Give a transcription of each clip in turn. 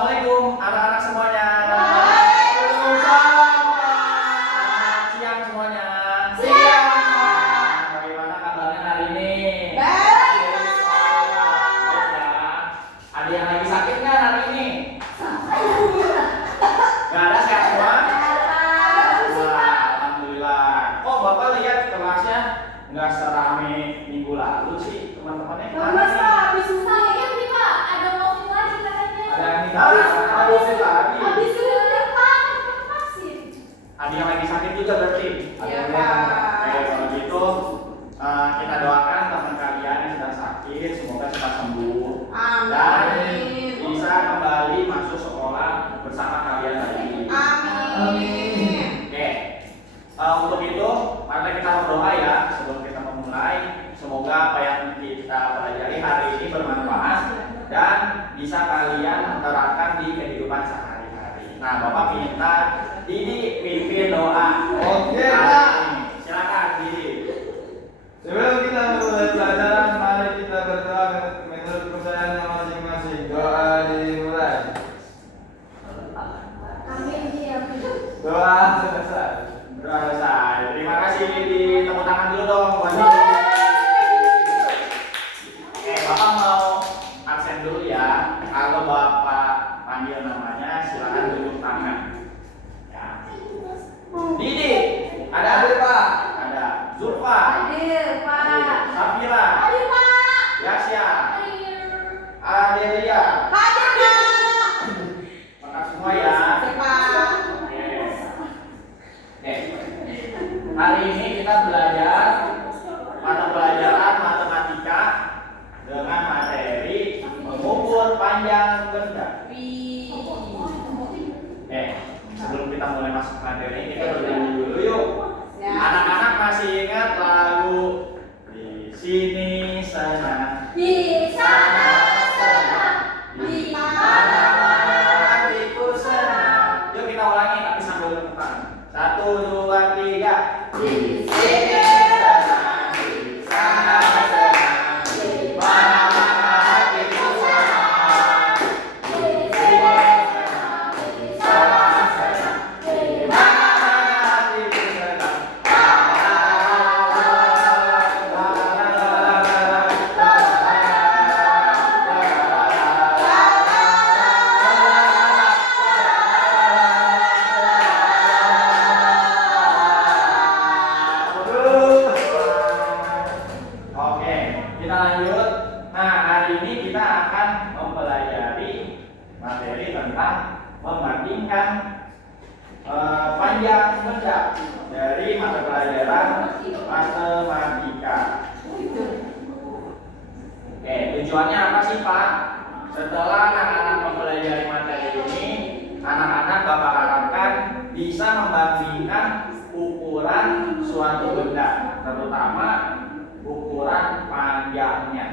Assalamualaikum anak-anak semuanya. Waalaikumsalam. Selamat siang semuanya. Siang. Bagaimana kabarnya hari ini? Baik, Baik ya. Ada yang lagi sakit nggak hari ini? Nggak ada, sehat semua? Wah, alhamdulillah. Oh, Bapak lihat kelasnya nggak serame minggu lalu sih, teman-temannya. Mas Pak, habis susah ya nih Pak. Ada COVID lagi katanya. Ada yang habis lagi. Habis suntik Pak, vaksin. Ada yang lagi sakit juga berarti. Iya, Pak. Oke, kalau gitu kita doakan teman kalian yang sedang sakit semoga cepat sembuh dan Amin. bisa kembali masuk sekolah bersama kalian lagi. Amin. Oke, untuk itu mari kita berdoa ya sebelum kita memulai. Semoga apa yang kita pelajari hari ini bermanfaat dan bisa kalian terapkan di kehidupan sehari-hari. Nah, Bapak minta Didi pimpin doa. Oke, Hari Pak. ini. Silakan Didi. Sebelum kita memulai pelajaran, mari kita berdoa menurut kepercayaan masing-masing. Doa dimulai. Amin ya. Doa selesai. Doa selesai. Terima kasih Didi. Tepuk tangan dulu dong buat Didi. Oke, Bapak mau absen dulu ya. Kalau Bapak panggil namanya, silakan tunjuk tangan. Ya. Didi, ada Pak? Ada. Zulfa. Hadir Pak. Safira. Hadir Pak. Yasya. Hadir. Adelia. Hadir Pak. Makasih semua ya. Hadir Pak. Oke. Oke. Hari ini kita belajar mata pelajaran matematika dengan materi mengukur panjang benda. Sebelum kita mulai masuk materi, kita bernyanyi dulu yuk. Ya. Anak-anak masih ingat lagu di sini sana, Di sana senang, di mana hatiku senang. Yuk kita ulangi tapi sambil berputar. 1, 2, 3. di sini senang, di sana senang, di mana hatiku senang. Di sini senang, di sana senang, di mana Hatiku senang. Oke, kita lanjut. Nah, hari ini kita akan mempelajari materi tentang membandingkan panjang benda dari mata pelajaran matematika. Oke, tujuannya apa sih Pak? Setelah anak-anak mempelajari materi ini, anak-anak Bapak harapkan bisa membandingkan ukuran suatu benda, terutama ukuran panjangnya.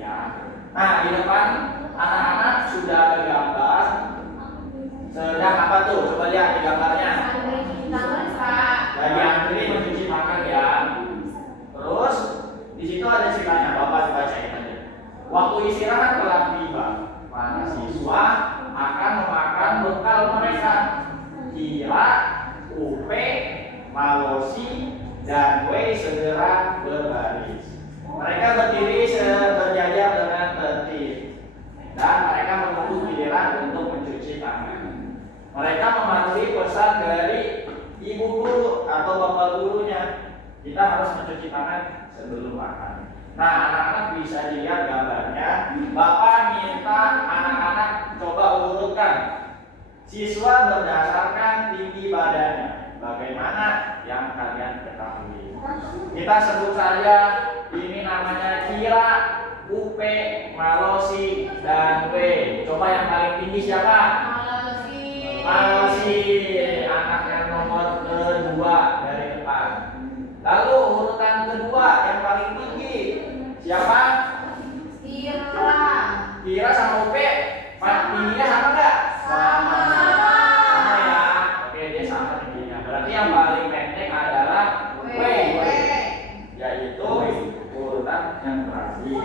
Ya. Nah, di depan anak-anak sudah ada gambar. Sedang apa tuh? Coba lihat di gambarnya. Lagi antri mencuci tangan ya. Terus di situ ada ceritanya, Bapak bacain aja. Waktu istirahat telah tiba, para siswa akan memakan bekal mereka. Kira, Upe, Malosi, dan W segera berbaris. Mereka berdiri berjajar dengan tertib dan mereka menunggu giliran untuk mencuci tangan. Mereka mematuhi pesan dari ibu guru atau bapak gurunya. Kita harus mencuci tangan sebelum makan. Nah, anak-anak bisa dilihat gambarnya. Bapak minta anak-anak coba urutkan siswa berdasarkan tinggi badannya. Bagaimana yang kalian ketahui? Kita sebut saja ini namanya Kira, Upe, Malosi, dan W. Coba yang paling tinggi siapa? Malosi, anak yang nomor kedua dari depan. Lalu urutan kedua yang paling tinggi siapa? Kira sama Upe, tingginya sama nggak? Sama ya. Oke, dia sama tingginya. Berarti yang paling pendek adalah W, yaitu urutan yang terakhir.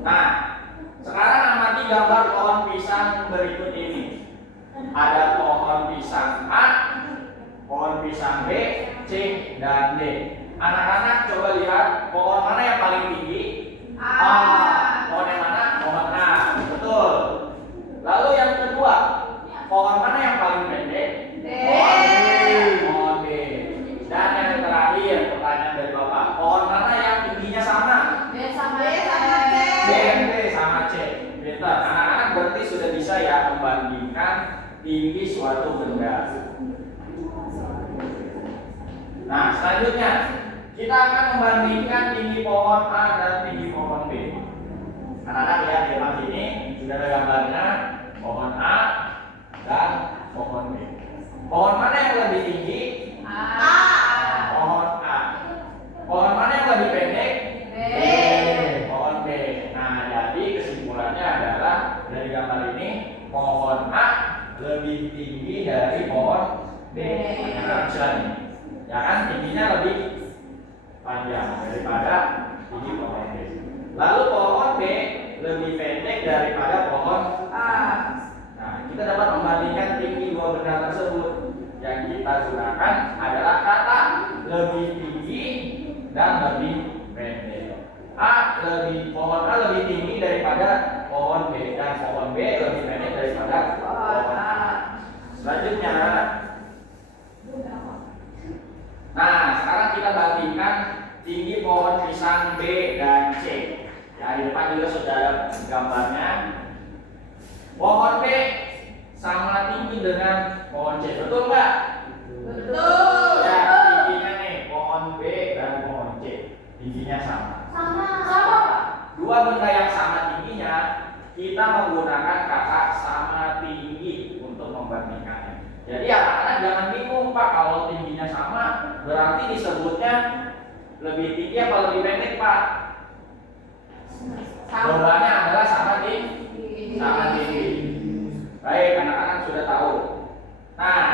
Nah, sekarang gambar pohon pisang berikut ini. Ada pohon pisang A, pohon pisang B, C, dan D. Anak-anak coba lihat pohon mana yang paling tinggi? A. Pohon yang mana? Pohon A. Betul. Lalu yang kedua, pohon mana yang paling pendek? D. Pohon B. Dan yang terakhir, pertanyaan dari Bapak, pohon mana yang tingginya sama? B sama C. B, B sama C. Pintar. Anak-anak berarti sudah bisa ya membandingkan tinggi suatu benda. Nah, selanjutnya kita akan membandingkan tinggi pohon A dan tinggi pohon B. Anak-anak lihat di depan sini sudah ada gambarnya pohon A dan pohon B. Pohon mana yang lebih tinggi? A. Pohon A. Pohon mana yang lebih pendek? B. Pohon B. Nah, jadi kesimpulannya adalah dari gambar ini pohon A lebih tinggi dari pohon B. Nah, misalnya, ya kan tingginya lebih panjang daripada tinggi pohon B. Lalu pohon B lebih pendek daripada pohon A. Nah, kita dapat membandingkan tinggi dua benda tersebut. Yang kita gunakan adalah kata lebih tinggi dan lebih pendek. Pohon A lebih tinggi daripada pohon B dan pohon B lebih pendek daripada pohon A. Selanjutnya, nah sekarang kita bandingkan tinggi pohon pisang B dan C. Ya, di depan juga sudah ada gambarnya. Pohon B sama tinggi dengan pohon C, betul nggak? Betul. Ya, tingginya nih pohon B dan pohon C tingginya sama. Sama. Dua benda yang sama tingginya, kita menggunakan kata sama tinggi untuk membandingkannya. Jadi anak-anak jangan bingung, Pak, kalau tingginya sama berarti disebutnya lebih tinggi apa lebih pendek, Pak? Jawabannya adalah sama tinggi. Sama tinggi. Baik, anak-anak sudah tahu. Nah,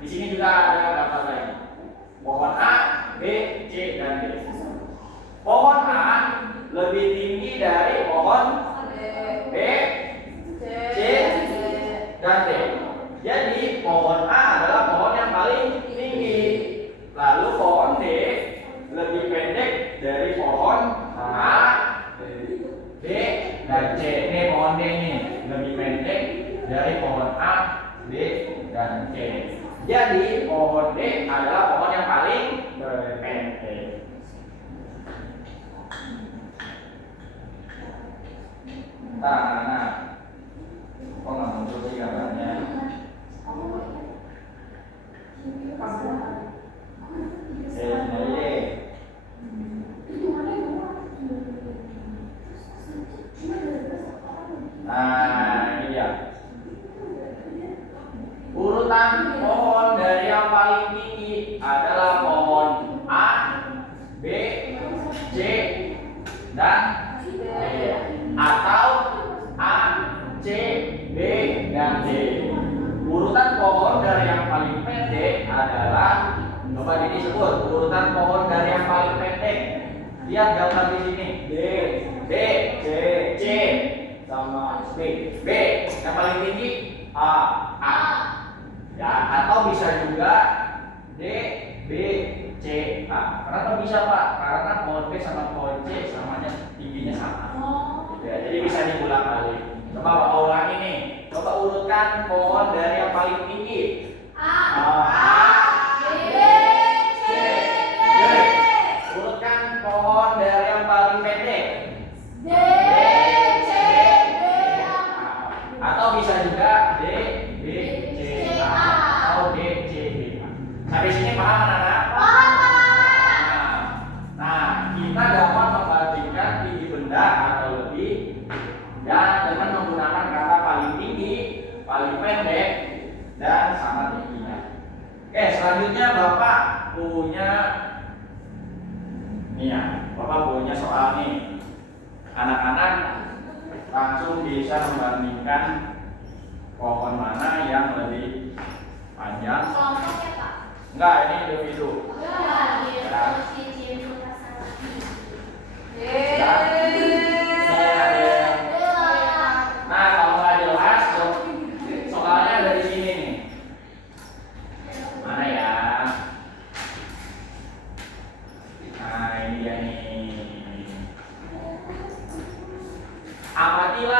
di sini juga ada gambar lagi. Pohon A, B, C, dan D. Pohon A lebih tinggi dari pohon B, C, dan D. Jadi pohon A adalah pohon yang paling tinggi. Lalu pohon D lebih pendek dari pohon A, B, dan C. Ini pohon D ini lebih pendek dari pohon A, B, dan C. Jadi pohon D adalah pohon yang paling pendek. Nah, kok nggak muncul sih gambarnya? Sini deh. Nah, ini dia. Urutan pohon dari yang paling tinggi adalah pohon A, B, C, dan D. Atau A, C, B, dan D. Urutan pohon dari yang paling pendek adalah, coba ini sebut urutan pohon dari yang paling pendek. Lihat gambar di sini. D, D, C, C, sama B. B yang paling tinggi A, A. Ya, atau bisa juga D, B, C, A. Kenapa bisa, Pak? Karena pohon B sama pohon C samanya tingginya sama. Ya, jadi bisa diulang balik. Coba Bapak ulangi nih. Coba urutkan pohon dari yang paling tinggi. A, B, C, D. Urutkan pohon dari yang paling pendek. D, C, D, A. Atau bisa juga D, B, C, A. Atau D, C, B, A. Sampai sini paham anak-anak? Nah, kita dapat membandingkan tinggi benda atau lebih dan dengan menggunakan kata paling tinggi, paling pendek, dan sama tingginya. Oke, selanjutnya Bapak punya Bapak punya soal nih. Anak-anak langsung bisa membandingkan pohon mana yang lebih panjang. Kelompok ya, Pak? Enggak, ini individu. Nah,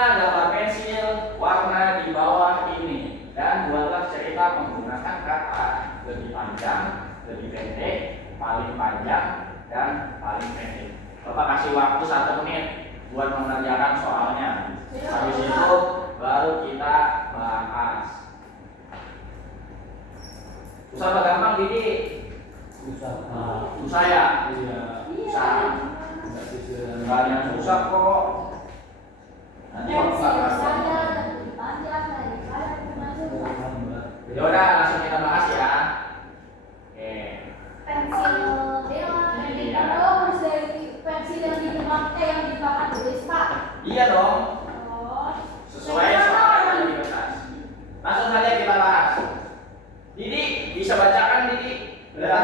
gambar pensil warna di bawah ini dan buatlah cerita menggunakan kata lebih panjang, lebih pendek, paling panjang, dan paling pendek. Bapak kasih waktu 1 menit buat mengerjakan soalnya. Habis itu baru kita bahas. Susah apa gampang, Didi? Susah ya? Susah. Enggak yang susah kok. Nanti Bapak kasih. Ya udah, langsung kita bahas ya. Oke. Pensil yang dipakai tulis Pak. Iya dong. Oh. Sesuai soal yang ada di kertas. Langsung saja kita bahas. Didi, bisa bacakan Didi? Ya.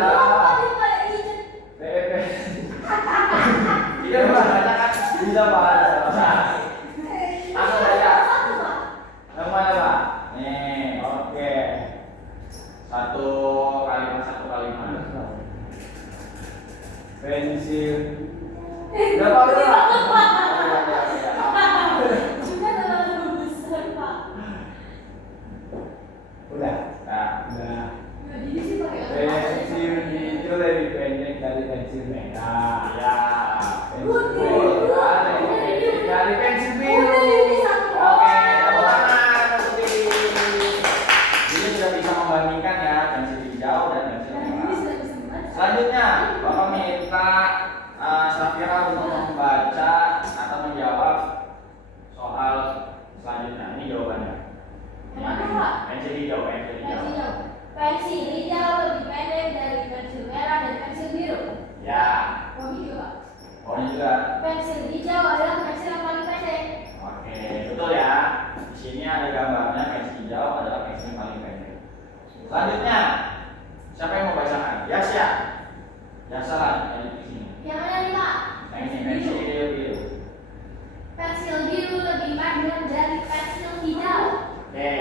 Tidak bisa bacakan? Bisa baca. Langsung baca. Yang mana Pak? Nih, oke. Satu kalimat. Pensil. Berapa Udah. Juga terlalu besar Pak. Udah. Nah, Udah. Jadi sih pakai Pensil hijau lebih pendek dari pensil merah. ya. Dari pensil Udah biru. ini satu Oke, doang. tepuk tangan untuk Didi. Didi sudah bisa membandingkan ya pensil hijau dan pensil Nah, ini merah. sudah bisa membaca. Selanjutnya, Bapak minta Safira untuk membaca atau menjawab soal selanjutnya. Ini jawabannya. Yang mana, Pak? Pensil hijau, pensil hijau. Pensil hijau lebih pendek dari pensil merah dan pensil biru. Ya, Oh gitu Pak. pokoknya juga. Pensil hijau adalah pensil yang paling pendek. Oke, betul ya. Di sini ada gambarnya pensil hijau adalah pensil yang paling pendek. Selanjutnya, siapa yang mau bacakan? Yasya. Yasya lah, yang di sini. Yang mana nih Pak? Yang ini pensil biru. Pensil biru lebih panjang dari pensil hijau. Oke,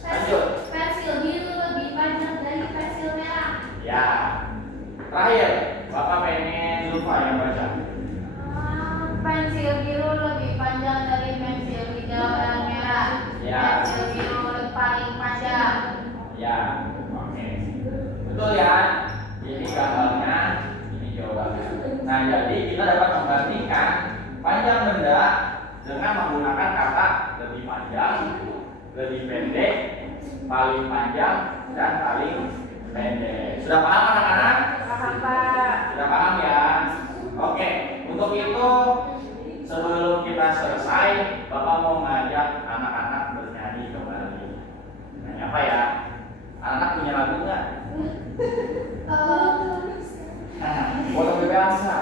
lanjut. Pensil biru lebih panjang dari pensil merah. Ya. Terakhir, Bapak pengen Zulfa yang baca. Pensil biru lebih panjang dari pensil hijau dan merah. Ya. Pensil biru paling panjang. Ya, oke. Betul ya. Ini gambarnya, ini jawabannya. Nah, jadi kita dapat membandingkan panjang benda dengan menggunakan kata lebih panjang, lebih pendek, paling panjang, dan paling pendek. Sudah paham anak-anak? Paham Pak. Sudah paham ya? Oke, untuk itu sebelum kita selesai, Bapak mau ngajak anak-anak bernyanyi kembali. Nyanyi apa ya? Anak punya lagu nggak? Potong biasa.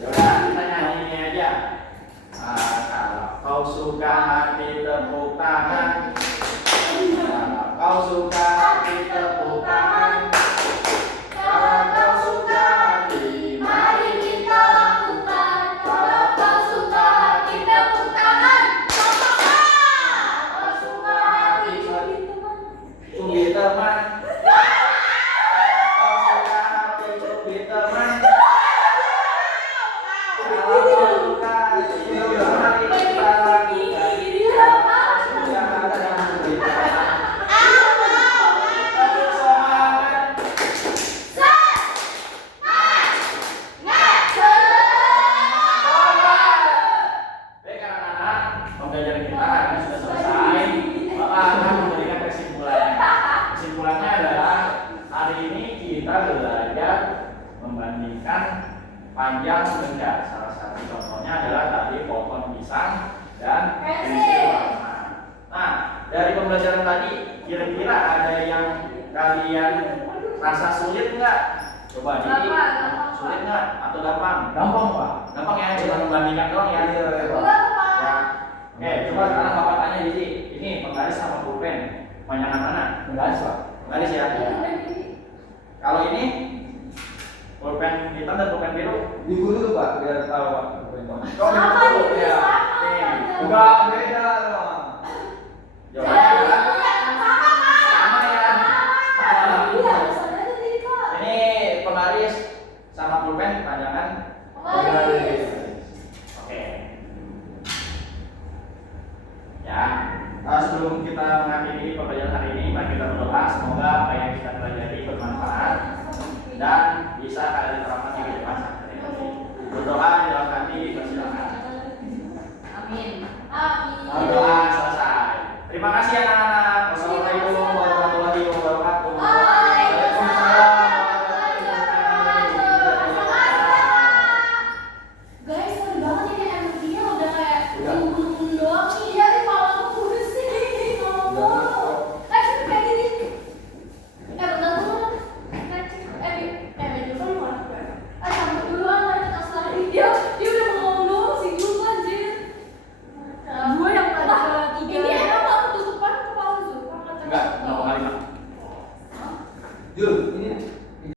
Yaudah, kita nyanyi ini aja. Kalau kau suka hati tepuk tangan. Kalau kau suka hati tepuk tangan. Kalau kau suka hati, Mari kita lakukan. Kalau kau suka hati tepuk tangan. Kalau suka hati cubit teman. Kau suka hati cubit teman. Kalau kau suka hati, mari kita lakukan. Kalau suka hati cubit teman. Tetap semangat. Baik anak-anak, pembelajaran kita hari ini sudah selesai. Bapak akan memberikan kesimpulannya. Kesimpulannya adalah hari ini kita belajar membandingkan panjang benda. Salah satu contohnya adalah tadi pohon pisang dan pensil warna. Nah, dari pembelajaran tadi, kira-kira ada yang kalian rasa sulit nggak? Coba jadi sulit nggak atau gampang? Gampang Pak. Gampang ya, cuma membandingkan doang ya. Iya, iya, Pak. Ya. Oke, coba sekarang Bapak tanya Didi, ini penggaris sama pulpen, panjangan mana? Penggaris Pak. Penggaris ya. Kalau ini pulpen hitam dan pulpen biru. Diku dulu Pak, biar tahu Pak. Kau Sama dulu ini ya. sama. Nih, Enggak beda dong. jawabannya adalah sama ya. Ini penggaris sama pulpen panjangan. Oke. kita mengakhiri pembelajaran hari ini, mari kita berdoa semoga